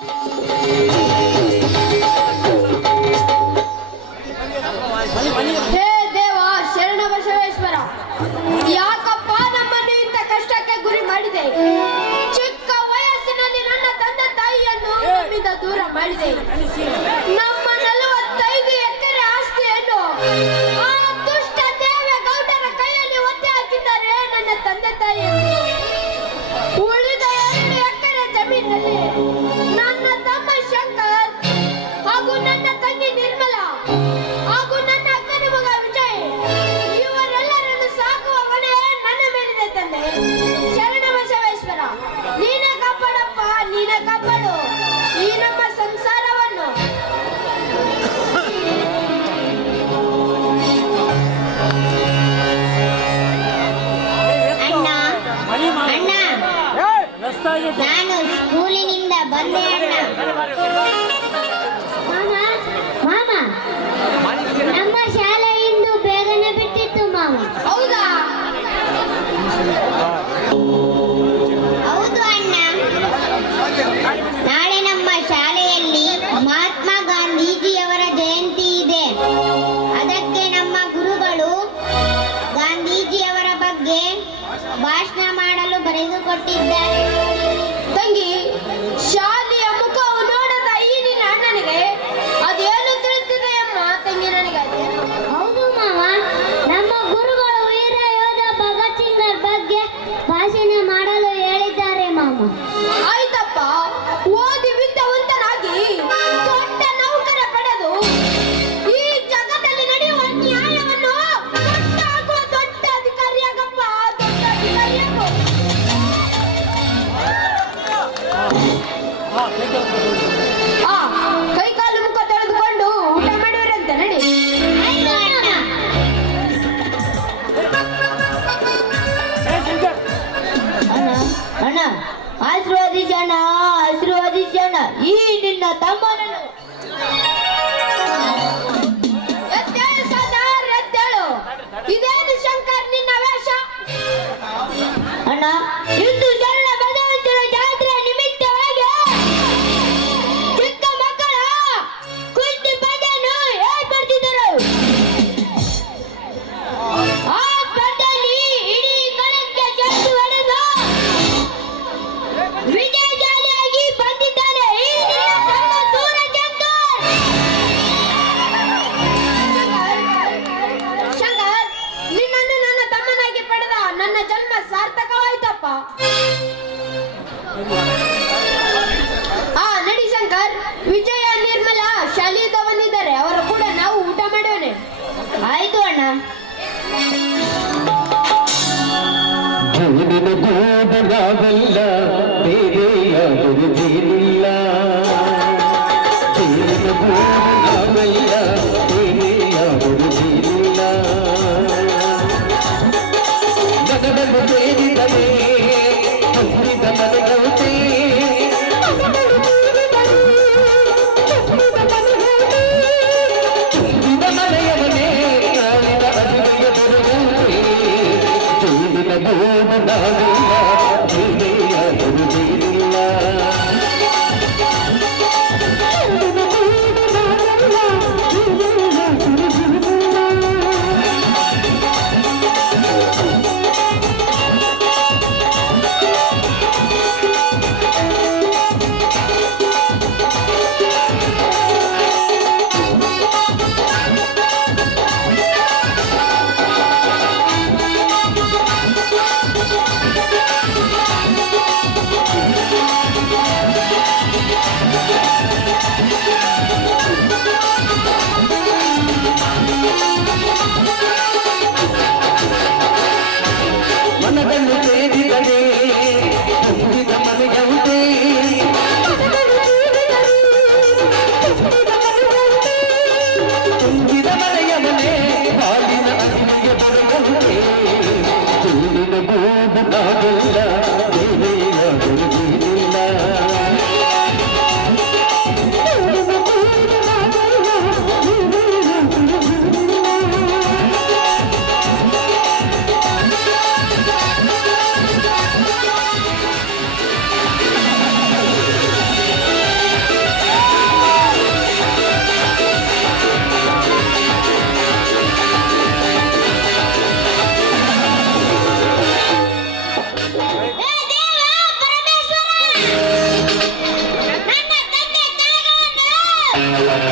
Música ನಾನು ಸ್ಕೂಲಿನಿಂದ ಬಂದೆ ಅಣ್ಣ. ಮಾಮ. ನಮ್ಮ ಶಾಲೆ ಇಂದು ಬೇಗನೆ ಬಿಟ್ಟಿತ್ತು ಮಾಮ. ಹೌದಾ? ಹೌದು ಅಣ್ಣ. ನಾಳೆ ನಮ್ಮ ಶಾಲೆಯಲ್ಲಿ ಮಹಾತ್ಮ ಗಾಂಧೀಜಿಯವರ ಜಯಂತಿ ಇದೆ. ಅದಕ್ಕೆ ನಮ್ಮ ಗುರುಗಳು ಗಾಂಧೀಜಿಯವರ ಬಗ್ಗೆ ಭಾಷಣ ಮಾಡಲು ಬರೆದುಕೊಟ್ಟಿದ್ದಾರೆ. ಆಶೀರ್ವಾದಿಸೋಣ ಆಶೀರ್ವಾದಿಸೋಣ ಈ ನಿನ್ನ ತಮ್ಮ ನನ್ನ ಜನ್ಮ ಸಾರ್ಥಕವಾಯ್ತಪ್ಪ. ಹಾ ನಡಿ ಶಂಕರ್. ವಿಜಯ, ನಿರ್ಮಲ ಶಾಲೆಯಿಂದ ಬಂದಿದ್ದಾರೆ. ಅವರ ಕೂಡ ನಾವು ಊಟ ಮಾಡೋಣ. ಆಯ್ತು ಅಣ್ಣ. ಜೀವನ দাদা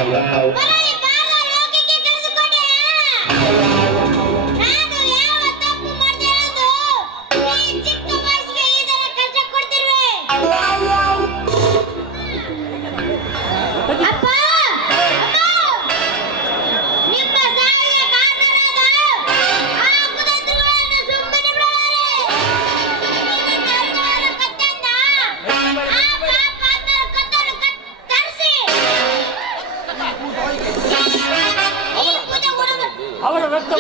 Tchau. ಅವರ ರಕ್ತ